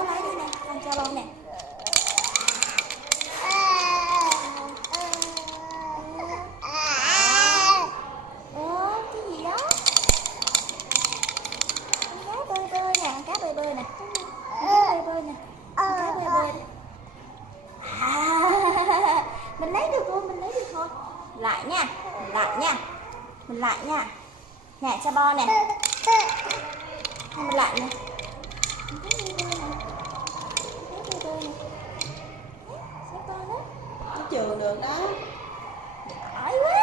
Bo lấy đi nè, con cho Bo nè. Cái gì đó? Con cá bơi bơi nè, con cá bơi bơi nè. Con cá bơi bơi nè. Con cá bơi bơi nè. Mình lấy được thôi, mình lấy được thôi. Lại nha, lại nha. Mình lại nha. Nè cho Bo nè. Mình lại nè. Nó trường được đó. Giỏi quá.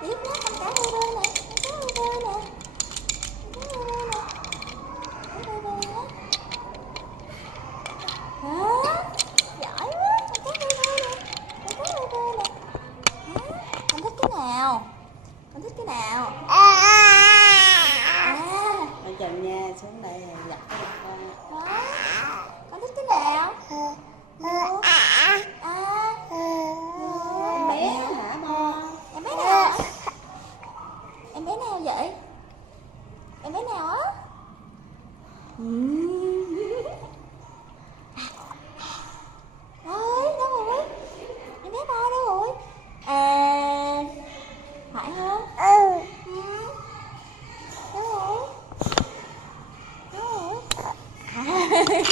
Tiếp nhé, con cá bơi bơi nè. Con cá bơi bơi nè. Con cá bơi bơi nè. Hả? Giỏi quá, con cá bơi bơi nè. Con cá bơi bơi nè. Hả? Con thích cái nào? Con thích cái nào? Ở trần nha, xuống đây giặt cái mặt con. Con thích cái nào? Nước. Em bé hả Bo? Em bé nào hả? Em bé nào vậy? Em bé nào á? Ơi, đâu rồi? Em bé Bo đâu rồi? Phải không? Đâu rồi? Đâu rồi?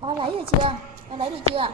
Bo lấy được chưa? Bo lấy được chưa?